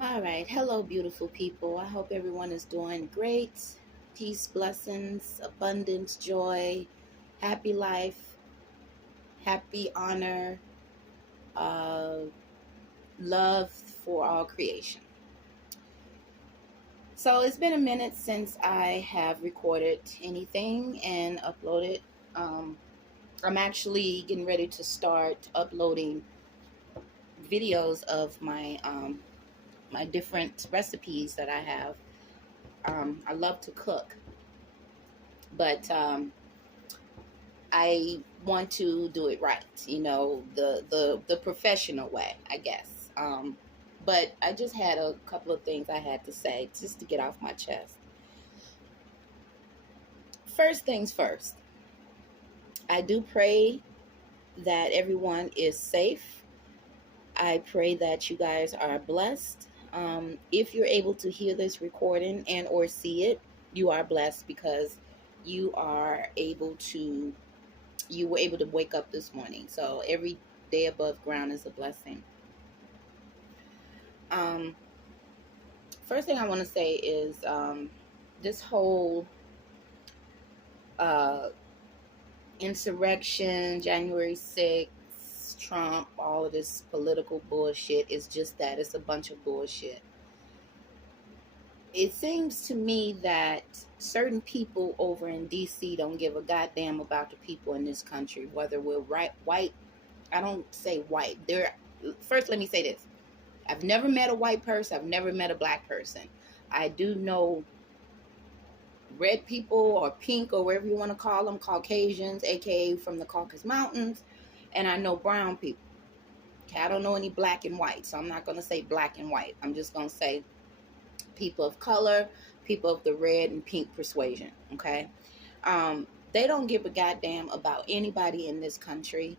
All right. Hello, beautiful people. I hope everyone is doing great. Peace, blessings, abundance, joy, happy life, happy honor, uh, love for all creation. So it's been a minute since I have recorded anything and uploaded. Um, I'm actually getting ready to start uploading videos of my different recipes that I have. I love to cook, but I want to do it right, the professional way, I guess. But I just had a couple of things I had to say just to get off my chest. First things first, I do pray that everyone is safe. I pray that you guys are blessed. If you're able to hear this recording and or see it, you are blessed because you are able to you were able to wake up this morning. So every day above ground is a blessing. Um, First thing I want to say is this whole uh, insurrection, January 6th, Trump, all of this political bullshit is just that. It's a bunch of bullshit. It seems to me that certain people over in DC don't give a goddamn about the people in this country, whether we're right, white. I don't say white. First, let me say this. I've never met a white person. I've never met a black person. I do know red people or pink or whatever you want to call them, Caucasians, aka from the Caucasus Mountains, and I know brown people. Okay, I don't know any black and white, so I'm not going to say black and white. I'm just going to say people of color, people of the red and pink persuasion. Okay, they don't give a goddamn about anybody in this country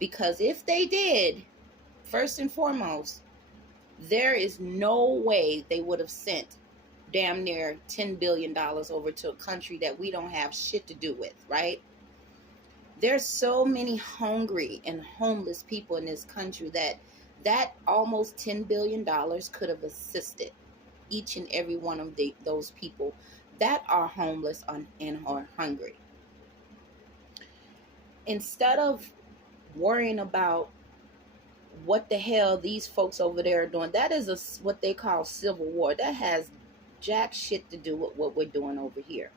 because if they did, first and foremost, there is no way they would have sent damn near $10 billion over to a country that we don't have shit to do with, right? There's so many hungry and homeless people in this country that almost $10 billion could have assisted each and every one of those people that are homeless and are hungry. Instead of worrying about what the hell these folks over there are doing, that is what they call civil war. That has jack shit to do with what we're doing over here.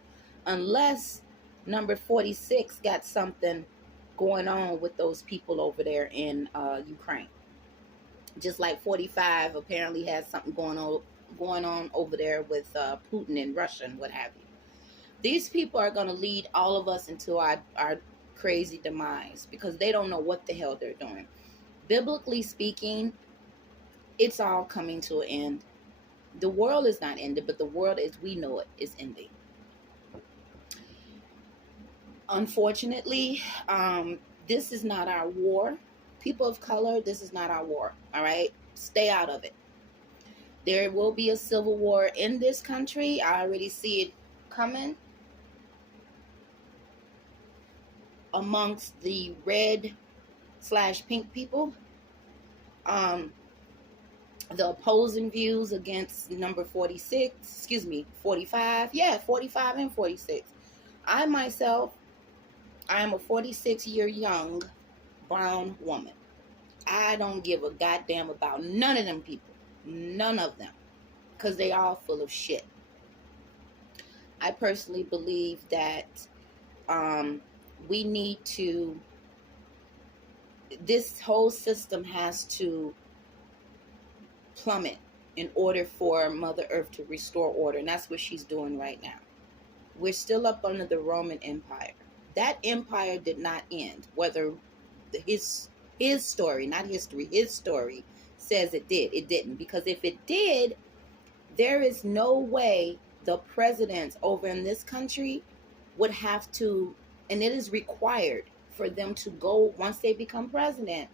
Unless number 46 got something going on with those people over there in Ukraine. Just like 45 apparently has something going on over there with Putin and Russia and what have you. These people are going to lead all of us into our crazy demise because they don't know what the hell they're doing. Biblically speaking, it's all coming to an end. The world is not ended, but the world as we know it is ending. Unfortunately, this is not our war. People of color, this is not our war. All right? Stay out of it. There will be a civil war in this country. I already see it coming amongst the red/pink people. The opposing views against number 45. Yeah, 45 and 46. I myself, I am a 46-year young brown woman. I don't give a goddamn about none of them people. None of them. Because they all full of shit. I personally believe that we need to, this whole system has to plummet in order for Mother Earth to restore order. And that's what she's doing right now. We're still up under the Roman Empire. That empire did not end. Whether his story, not history, his story says it did. It didn't. Because if it did, there is no way the presidents over in this country would have to, and it is required for them to go, once they become president,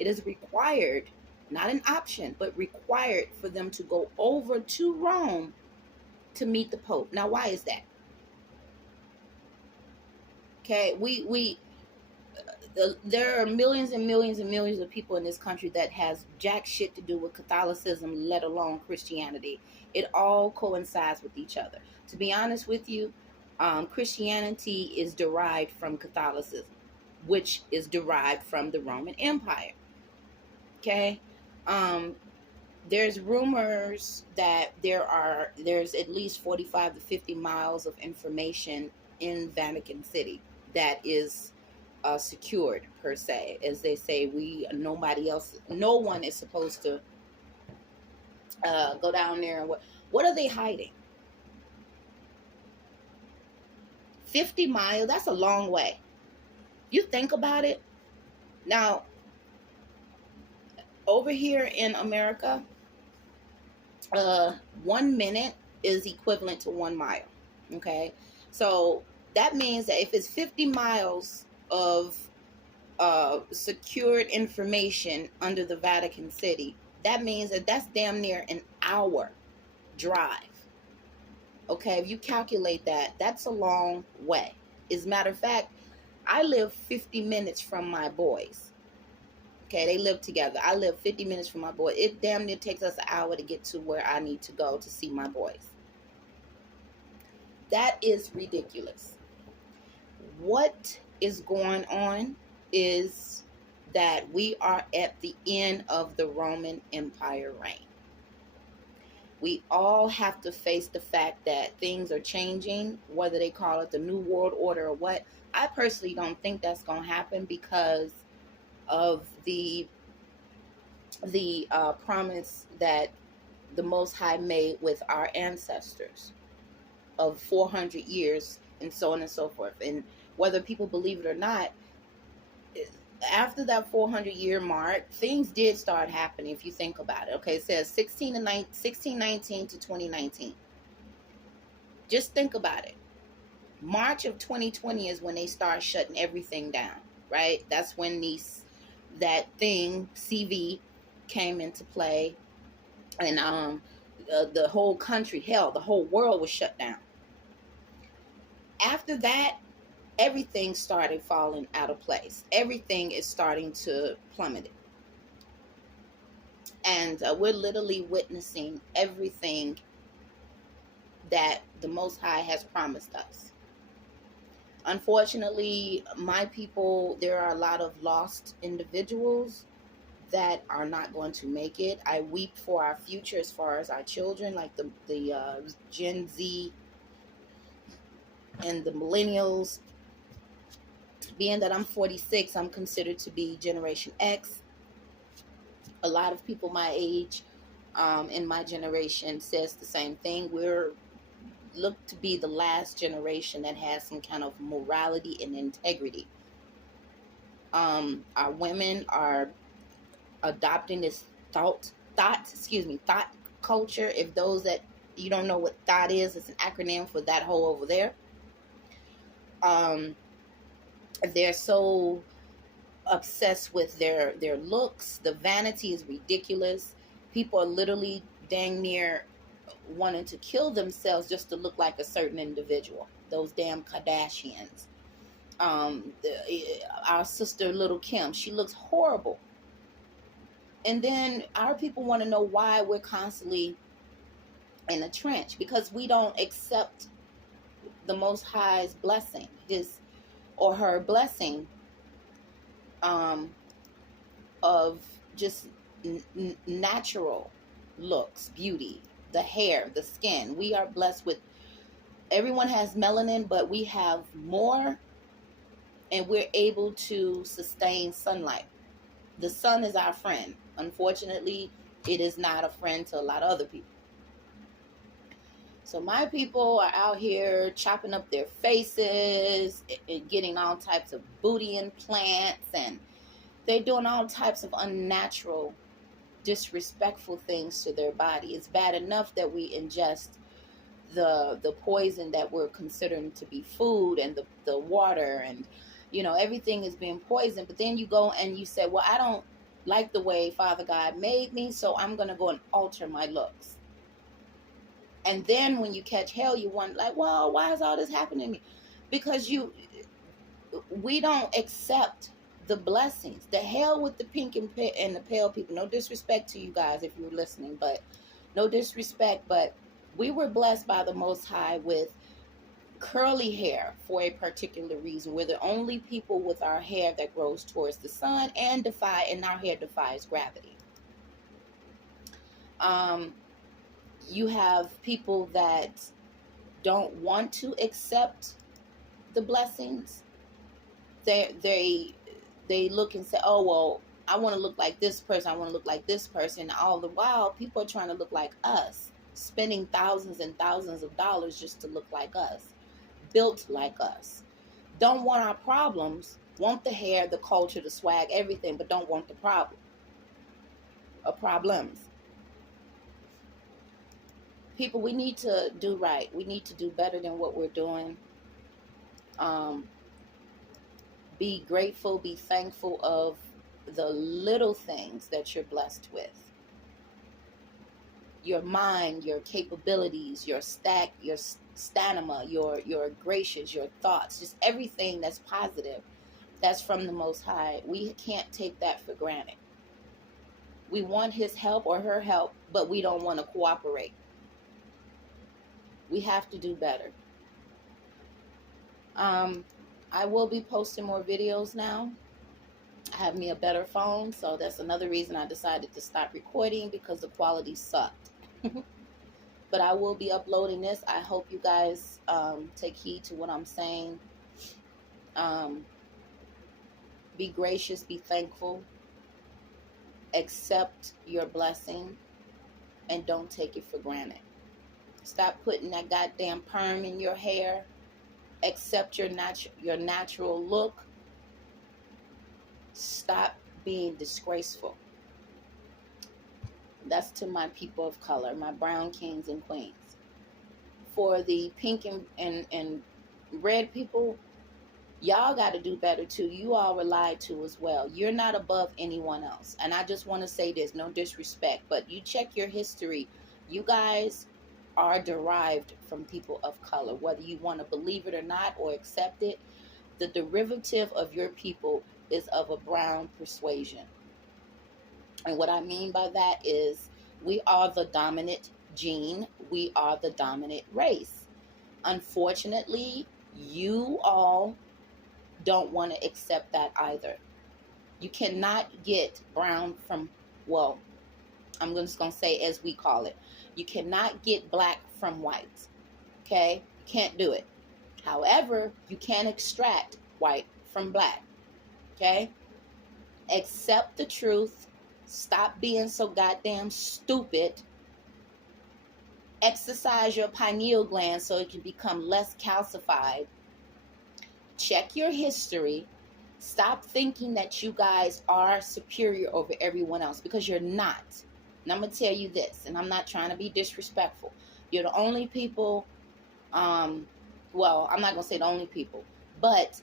it is required, not an option, but required for them to go over to Rome to meet the Pope. Now, why is that? Okay, there are millions and millions and millions of people in this country that has jack shit to do with Catholicism, let alone Christianity. It all coincides with each other. To be honest with you, Christianity is derived from Catholicism, which is derived from the Roman Empire. Okay. There's rumors that there's at least 45 to 50 miles of information in Vatican City that is secured, per se. As they say, no one is supposed to go down there. And what are they hiding? 50 miles, that's a long way. You think about it. Now, over here in America, 1 minute is equivalent to 1 mile. Okay, so that means that if it's 50 miles of secured information under the Vatican City, that means that that's damn near an hour drive. Okay, if you calculate that, that's a long way. As a matter of fact, I live 50 minutes from my boys. Okay, they live together. I live 50 minutes from my boy. It damn near takes us an hour to get to where I need to go to see my boys. That is ridiculous. What is going on is that we are at the end of the Roman Empire reign. We all have to face the fact that things are changing, whether they call it the New World Order or what. I personally don't think that's going to happen because of the promise that the Most High made with our ancestors of 400 years and so on and so forth. And whether people believe it or not, after that 400-year mark, things did start happening, if you think about it. Okay, it says 1619 to 2019. Just think about it. March of 2020 is when they start shutting everything down, right? That's when that thing, CV, came into play. And the whole country, hell, the whole world was shut down. After that, everything started falling out of place. Everything is starting to plummet. And we're literally witnessing everything that the Most High has promised us. Unfortunately, my people, there are a lot of lost individuals that are not going to make it. I weep for our future as far as our children, like the Gen Z and the millennials. Being that I'm 46, I'm considered to be Generation X. A lot of people my age in my generation says the same thing. We're looked to be the last generation that has some kind of morality and integrity. Our women are adopting this thought culture. If those that you don't know what thought is, it's an acronym for that hole over there. They're so obsessed with their looks. The vanity is ridiculous. People are literally dang near wanting to kill themselves just to look like a certain individual. Those damn Kardashians. Our sister Little Kim, she looks horrible. And then our people want to know why we're constantly in a trench, because we don't accept the Most High's blessing, or her blessing of just natural looks, beauty, the hair, the skin. We are blessed with, everyone has melanin, but we have more, and we're able to sustain sunlight. The sun is our friend. Unfortunately, it is not a friend to a lot of other people. So my people are out here chopping up their faces, getting all types of booty implants, and they're doing all types of unnatural, disrespectful things to their body. It's bad enough that we ingest the poison that we're considering to be food, and the water, and everything is being poisoned. But then you go and you say, well, I don't like the way Father God made me, so I'm going to go and alter my looks. And then when you catch hell, you wonder, like, well, why is all this happening to me? Because we don't accept the blessings. The hell with the pink and the pale people. No disrespect to you guys if you're listening, but no disrespect, but we were blessed by the Most High with curly hair for a particular reason. We're the only people with our hair that grows towards the sun and our hair defies gravity. You have people that don't want to accept the blessings. They look and say, oh, well, I want to look like this person, I want to look like this person. All the while, people are trying to look like us, spending thousands and thousands of dollars just to look like us, built like us. Don't want our problems, want the hair, the culture, the swag, everything, but don't want the problems. People, we need to do right. We need to do better than what we're doing. Be grateful, be thankful of the little things that you're blessed with. Your mind, your capabilities, your stamina, your gracious, your thoughts, just everything that's positive, that's from the Most High. We can't take that for granted. We want his help or her help, but we don't want to cooperate. We have to do better. I will be posting more videos now. I have me a better phone, so that's another reason I decided to stop recording, because the quality sucked. But I will be uploading this. I hope you guys take heed to what I'm saying. Be gracious, be thankful, accept your blessing, and don't take it for granted. Stop putting that goddamn perm in your hair. Accept your natural look. Stop being disgraceful. That's to my people of color, my brown kings and queens. For the pink and red people, y'all got to do better too. You all were lied to as well. You're not above anyone else. And I just want to say this, no disrespect, but you check your history. You guys are derived from people of color. Whether you want to believe it or not or accept it, the derivative of your people is of a brown persuasion. And what I mean by that is we are the dominant gene. We are the dominant race. Unfortunately, you all don't want to accept that either. You cannot get brown from, well, I'm just going to say as we call it. You cannot get black from white. Okay? You can't do it. However, you can extract white from black. Okay? Accept the truth. Stop being so goddamn stupid. Exercise your pineal gland so it can become less calcified. Check your history. Stop thinking that you guys are superior over everyone else, because you're not. And I'm going to tell you this, and I'm not trying to be disrespectful. You're the only people, well, I'm not going to say the only people, but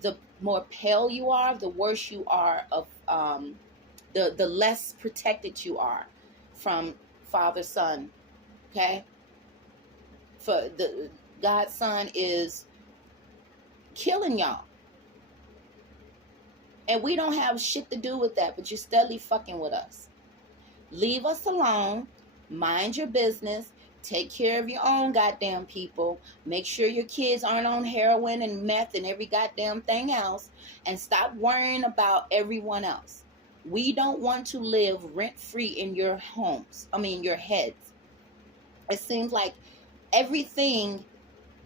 the more pale you are, the worse you are of, the less protected you are from Father, Son, okay? For the God's Son is killing y'all. And we don't have shit to do with that, but you're steadily fucking with us. Leave us alone. Mind your business. Take care of your own goddamn people. Make sure your kids aren't on heroin and meth and every goddamn thing else. And stop worrying about everyone else. We don't want to live rent-free in your homes. Your heads. It seems like everything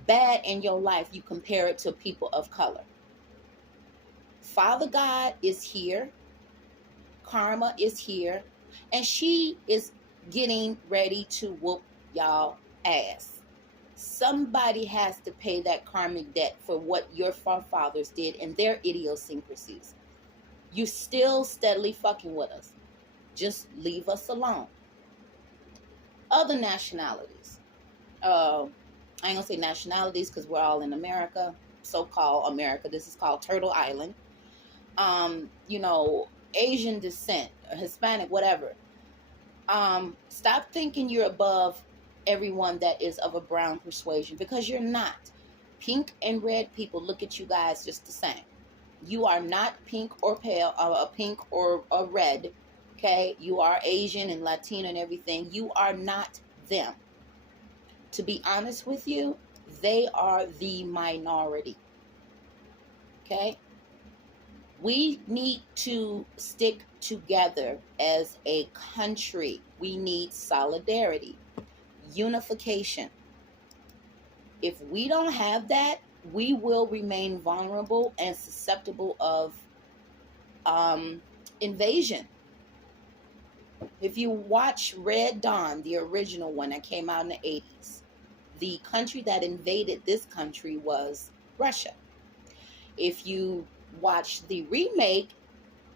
bad in your life, you compare it to people of color. Father God is here. Karma is here. And she is getting ready to whoop y'all ass. Somebody has to pay that karmic debt for what your forefathers did and their idiosyncrasies. You still steadily fucking with us. Just leave us alone. Other nationalities. I ain't gonna say nationalities because we're all in America. So-called America. This is called Turtle Island. Asian descent, Hispanic, whatever. Stop thinking you're above everyone that is of a brown persuasion, because you're not. Pink and red people look at you guys just the same. You are not pink or pale, a pink or a red. Okay, you are Asian and Latino and everything. You are not them. To be honest with you, they are the minority. Okay, we need to stick together as a country. We need solidarity, unification. If we don't have that, we will remain vulnerable and susceptible of invasion. If you watch Red Dawn, the original one that came out in the 80s, the country that invaded this country was Russia. If you watch the remake,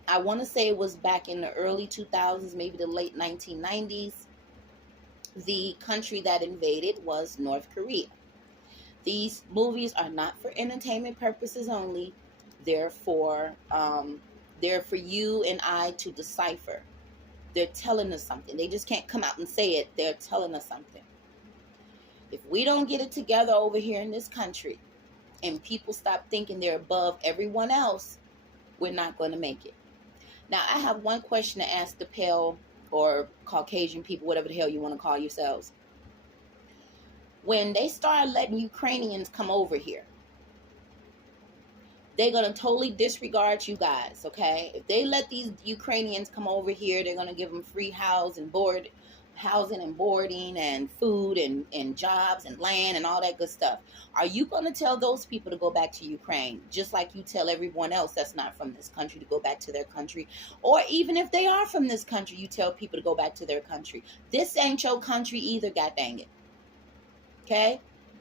I want to say it was back in the early 2000s, maybe the late 1990s, the country that invaded was North Korea. These movies are not for entertainment purposes only. They're for you and I to decipher. They're telling us something. They just can't come out and say it. They're telling us something. If we don't get it together over here in this country and people stop thinking they're above everyone else, we're not going to make it. Now, I have one question to ask the pale or Caucasian people, whatever the hell you want to call yourselves. When they start letting Ukrainians come over here, they're going to totally disregard you guys, okay? If they let these Ukrainians come over here, they're going to give them free housing and boarding and food and jobs and land and all that good stuff. Are you going to tell those people to go back to Ukraine, just like you tell everyone else that's not from this country to go back to their country? Or even if they are from this country, you tell people to go back to their country. This ain't your country either, god dang it. Okay?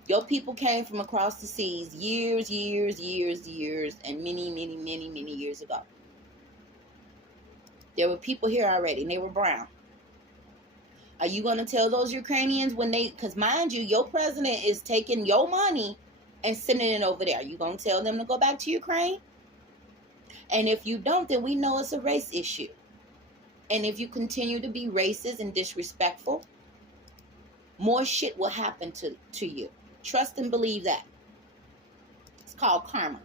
Your people came from across the seas years, and many years ago. There were people here already, and they were brown. Are you going to tell those Ukrainians because mind you, your president is taking your money and sending it over there. Are you going to tell them to go back to Ukraine? And if you don't, then we know it's a race issue. And if you continue to be racist and disrespectful, more shit will happen to you. Trust and believe that. It's called karma.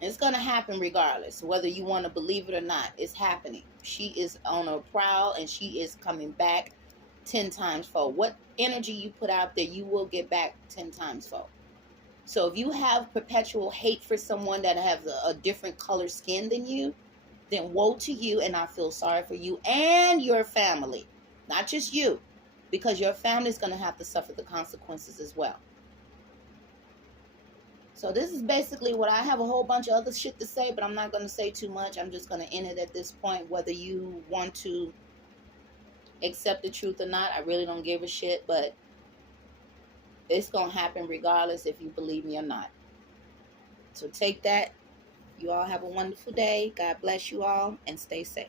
It's going to happen regardless, whether you want to believe it or not. It's happening. She is on a prowl and she is coming back 10 times fold. What energy you put out there, you will get back 10 times fold. So if you have perpetual hate for someone that has a different color skin than you, then woe to you, and I feel sorry for you and your family. Not just you, because your family is going to have to suffer the consequences as well. So this is basically what I have. A whole bunch of other shit to say, but I'm not going to say too much. I'm just going to end it at this point. Whether you want to accept the truth or not, I really don't give a shit, but it's going to happen regardless if you believe me or not. So take that. You all have a wonderful day. God bless you all and stay safe.